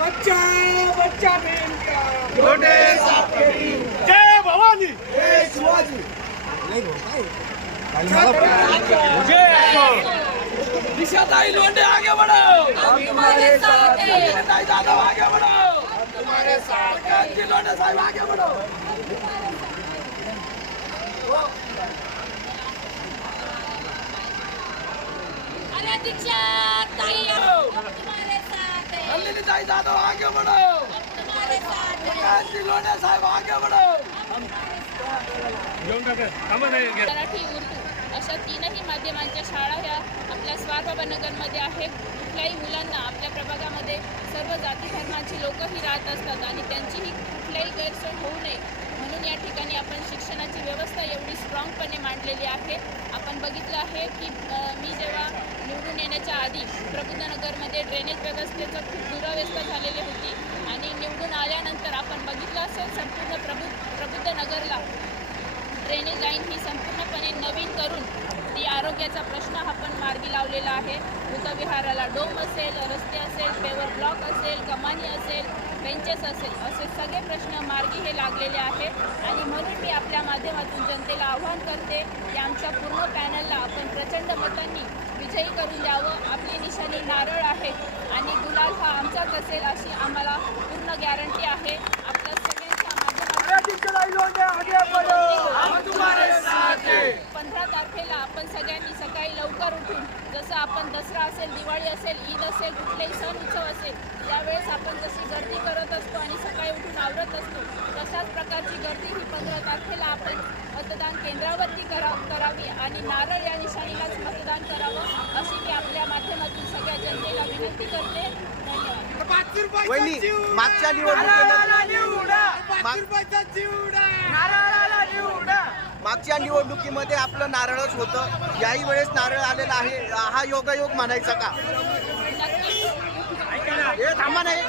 बच्चा बच्चा जय भवानी. दिशाताई लोंडे आगे बढ़ो हम तुम्हारे साथ हैं आगे बढ़ो हम तुम्हारे साथ हैं लोंडे साहब आगे बढ़ो अरे दीक्षा ताई हम तुम्हारे साथ हैं। नलिनी ताई जाधव आगे बढ़ो। हम तुम्हारे साथ हैं। कांची लोंडे साहब आगे बढ़ो। मराठी उर्दू अशा तीनही माध्यमांच्या शाळा ह्या आपल्या स्वारबाबानगरमध्ये आहेत. कुठल्याही मुलांना आपल्या प्रभागामध्ये सर्व जाती धर्माची लोकही राहत असतात आणि त्यांचीही आपण बघितलं आहे की मी जेव्हा निवडून येण्याच्या आधी प्रबुद्धनगर ही संपूर्णपणे नवीन करून ती आरोग्याचा प्रश्न आपण मार्गी लावलेला आहे. मृतविहाराला डोम असेल रस्ते असेल पेवर ब्लॉक असेल कमानी असेल बेंचेस असेल असे सगळे प्रश्न मार्गी हे लागलेले आहे. आणि म्हणून मी आपल्या माध्यमातून जनतेला आव्हान करते की आमच्या पूर्ण पॅनलला आपण प्रचंड मतांनी विजयी करून द्यावं. आपली निशाणी नारळ आहे आणि गुलाल हा आमचाच असेल अशी आम्हाला पूर्ण गॅरंटी आहे. आपल्या सगळ्यांच्या माध्यमातून दिशाताई लोंडे आगे बढ़ो हम तुम्हारे साथ हैं पंधरा तारखेला आपण सगळ्यांनी सकाळी लवकर उठून जसं आपण दसरा असेल दिवाळी असेल ईद असेल कुठलेही सण उत्सव असेल त्यावेळेस आपण जशी गर्दी करत असतो आणि सकाळी उठून आवरत असतो तशाच प्रकारची गर्दी ही पंधरा तारखेला आपण मतदान केंद्रावरती करा करावी आणि नारळ या निशाणीलाच मतदान करावं अशी मी आपल्या माध्यमातून सगळ्या जनतेला विनंती करते. धन्यवाद. मागच्या मागच्या निवडणुकीमध्ये आपलं नारळच होतं. याही वेळेस नारळ आलेला आहे. हा योगायोग म्हणायचा का? हे थांबा नाही